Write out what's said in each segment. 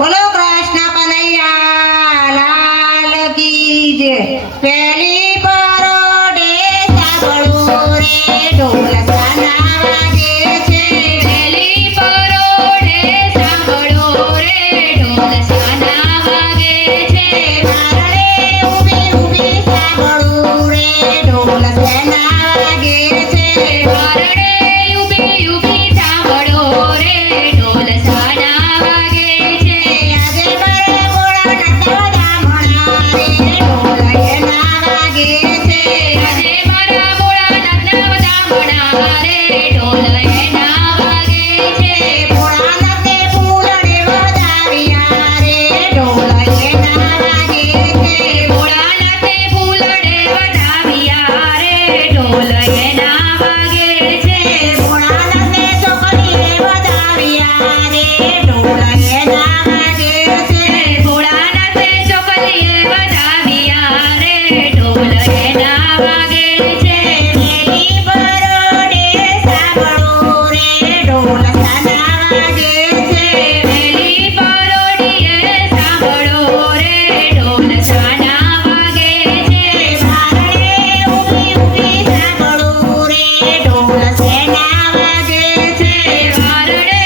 બોલો કૃષ્ણ કનૈયા લાલ કી જય. પેલી પરોઢે સાંભળો રે ઢોલ સાના વાગે છે. પેલી પરોઢે સાંભળો રે ઢોલ સાના વાગે છે. મારડે ઊભી ઊભી સાંભળો રે ઢોલ સાના વાગે છે. મારડે ઊભી ઊભી સાંભળો રે ઢોલ સાના વાગે છે. આજે મારે ભોળાનાથ બ્રાહ્મણા રે ઢોલ એના વાગે છે. આજે મારા ભોળાનાથના બ્રાહ્મણા રે ઢોલ એના વાગે છે. ભોળાનાથે ફૂલડે વધાવ્યા રે ઢોલ એના વાગે છે. ભોળાનાથે ફૂલડે વધાવ્યા રે ઢોલ એના વાગે છે. ભોળાનાથે છોકરીએ વધાવ્યા રે ઢોલ એના વાગે છે. ભોળાનાથે ચોકલીએ વધાવ્યા રે ઢોલ એના વાગે છે. પેલી પરોઢે સાંભળો રે ઢોલ સાના વાગે છે. પેલી પરોઢીએ સાંભળો રે ઢોલ સાના વાગે છે. મારડે ઊભી ઊભી સાંભળો રે ઢોલ શેના વાગે છે. વારડે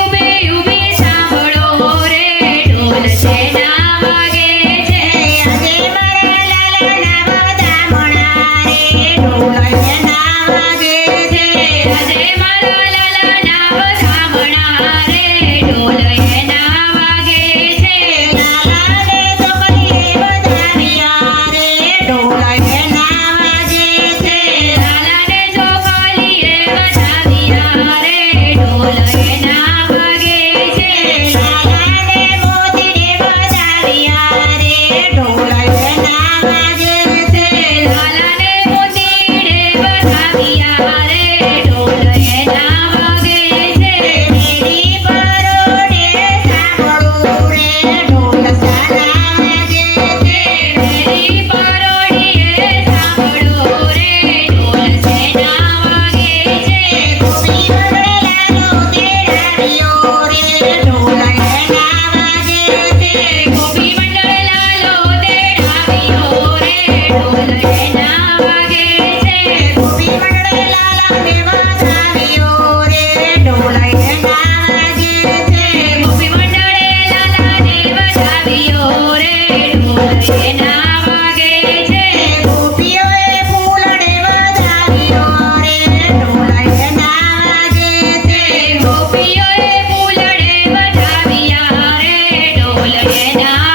ઊભી ઊભી સાંભળો રે ઢોલ શેના વાગે છે. આજે મારા લાલાના વધામણા રે ઢોલ એના વાગે છે. આજે મારા લાલાના વધામણા રે ઢોલ એના વાગે છે. લાલાને છોકરીએ વધાવ્યા રે ઢોલ એના વાગે છે. લાલાને ચોકલીએ વધાવ્યા રે ઢોલ એના વાગે છે. લાલાને મોતીડે વધાવ્યા રે ઢોલ એના વાગે છે. લાલાને મોતીડે વધાવ્યા રે ઢોલ એના વાગે છે. પેલી પરોઢે સાંભળો રે ઢોલ સાના વાગે છે. પેલી પરોઢીએ સાંભળો રે ઢોલ શેના વાગે છે. ગોપી વગડે લાલો તેડાવ્યો રે ઢોલ એના વાગે છે. ગોપી મંડળ લાલો તેડાવ્યો રે ઢોલ એના વાગે છે. ગોપી વગડે લાલાને વધાવ્યો રે ઢોલ એના વાગે છે. ગોપી મંડળે લાલાને વધાવ્યો રે ઢોલ એના વાગે છે. ગોપીઓએ ફૂલડે વધાવ્યો રે ઢોલ એના વાગે છે. ગોપીઓએ ફૂલડે વધાવ્યા રે ઢોલ એના